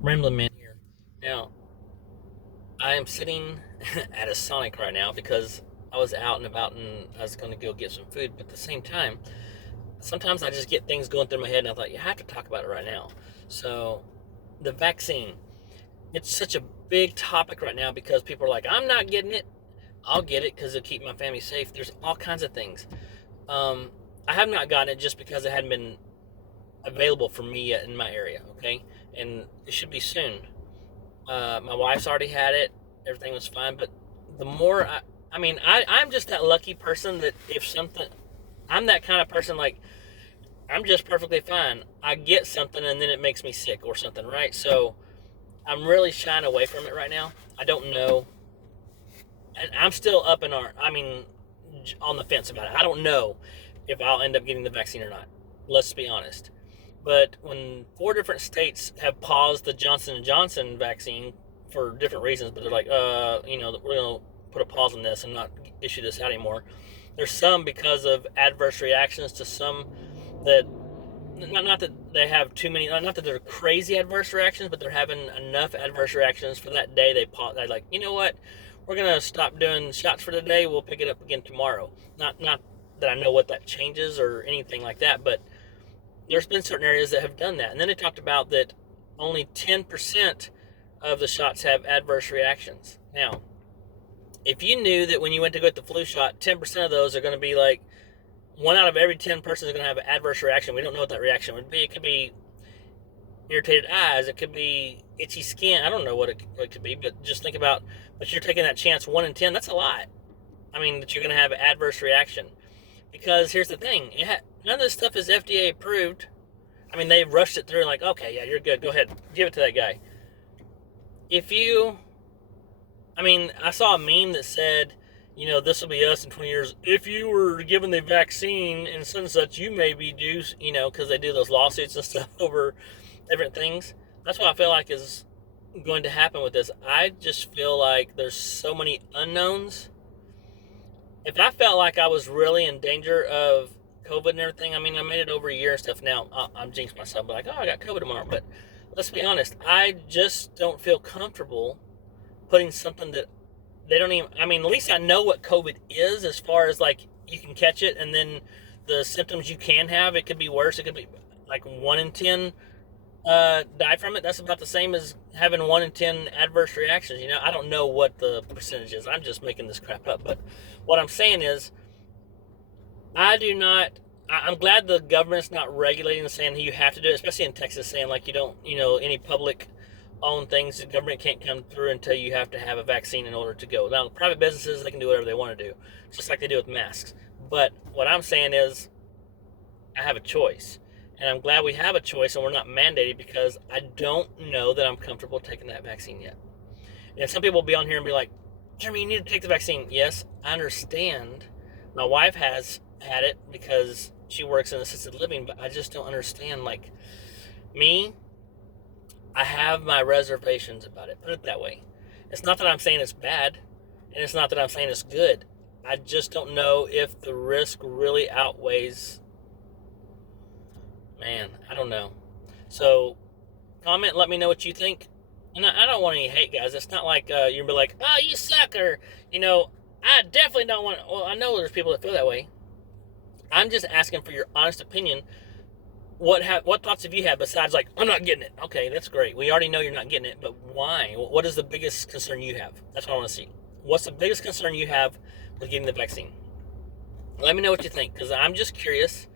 Ramblin man here. Now, I am sitting at a Sonic right now because I was out and about and I was going to go get some food. But at the same time, sometimes I just get things going through my head and I thought, you have to talk about it right now. So, the vaccine. It's such a big topic right now because people are like, I'm not getting it. I'll get it because it'll keep my family safe. There's all kinds of things. Um, I have not gotten it just because it hadn't been available for me yet in my area, okay? And it should be soon. My wife's already had it. Everything was fine. But the more I'm just that lucky person that if something, I'm that kind of person like, I'm just perfectly fine. I get something and then it makes me sick or something, right? So I'm really shying away from it right now. I don't know. And I'm still up in on the fence about it. I don't know if I'll end up getting the vaccine or not. Let's be honest. But when four different states have paused the Johnson and Johnson vaccine for different reasons, but they're like, we're gonna put a pause on this and not issue this out anymore. There's some because of adverse reactions to some that not that they have too many, not that they're crazy adverse reactions, but they're having enough adverse reactions for that day. They like, you know what, we're gonna stop doing shots for today. We'll pick it up again tomorrow. Not that I know what that changes or anything like that, but there's been certain areas that have done that. And then they talked about that only 10% of the shots have adverse reactions. Now, if you knew that when you went to get the flu shot, 10% of those are going to be like one out of every 10 persons is going to have an adverse reaction. We don't know what that reaction would be. It could be irritated eyes. It could be itchy skin. I don't know what it could be, but just think about, but you're taking that chance 1 in 10. That's a lot. I mean, that you're going to have an adverse reaction. Because here's the thing, none of this stuff is FDA approved. I mean, they rushed it through like, okay, yeah, you're good. Go ahead, give it to that guy. If you, I mean, I saw a meme that said, this will be us in 20 years. If you were given the vaccine and such, you may be due, because they do those lawsuits and stuff over different things. That's what I feel like is going to happen with this. I just feel like there's so many unknowns. If I felt like I was really in danger of COVID and everything, I mean, I made it over a year and stuff now. I'm jinxed myself, but like, oh, I got COVID tomorrow. But let's be honest, I just don't feel comfortable putting something that they don't even, I mean, at least I know what COVID is as far as like you can catch it and then the symptoms you can have. It could be worse. It could be like 1 in 10 die from it. That's about the same as having 1 in 10 adverse reactions. I don't know what the percentage is. I'm just making this crap up. But what I'm saying is, I do not. I'm glad the government's not regulating and saying you have to do it, especially in Texas, saying like you don't, any public owned things, the government can't come through until you have to have a vaccine in order to go. Now, private businesses, they can do whatever they want to do, just like they do with masks. But what I'm saying is, I have a choice. And I'm glad we have a choice and we're not mandated because I don't know that I'm comfortable taking that vaccine yet. And some people will be on here and be like, Jeremy, you need to take the vaccine. Yes, I understand. My wife has had it because she works in assisted living, but I just don't understand. Like, me, I have my reservations about it. Put it that way. It's not that I'm saying it's bad, and it's not that I'm saying it's good. I just don't know if the risk really outweighs. Man, I don't know. So, comment, let me know what you think. And I don't want any hate, guys. It's not like you'll be like, oh, you suck, or, I definitely don't want. Well, I know there's people that feel that way. I'm just asking for your honest opinion. What thoughts have you had besides like, I'm not getting it? Okay, that's great. We already know you're not getting it, but why? What is the biggest concern you have? That's what I want to see. What's the biggest concern you have with getting the vaccine? Let me know what you think, because I'm just curious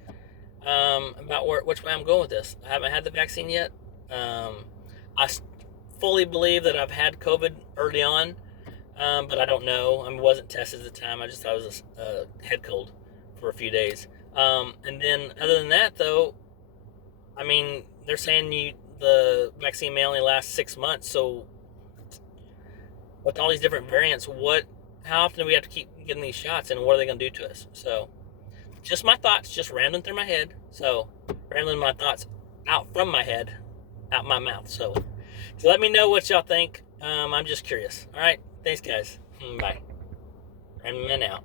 about which way I'm going with this. I haven't had the vaccine yet. I fully believe that I've had COVID early on, but I don't know. I wasn't tested at the time. I just thought it was a head cold for a few days. And then other than that, though, I mean, they're saying the vaccine may only last 6 months. So with all these different variants, how often do we have to keep getting these shots, and what are they going to do to us? So just my thoughts, just rambling through my head. So rambling my thoughts out from my head, out my mouth. So let me know what y'all think. I'm just curious. All right. Thanks, guys. Bye. And men out.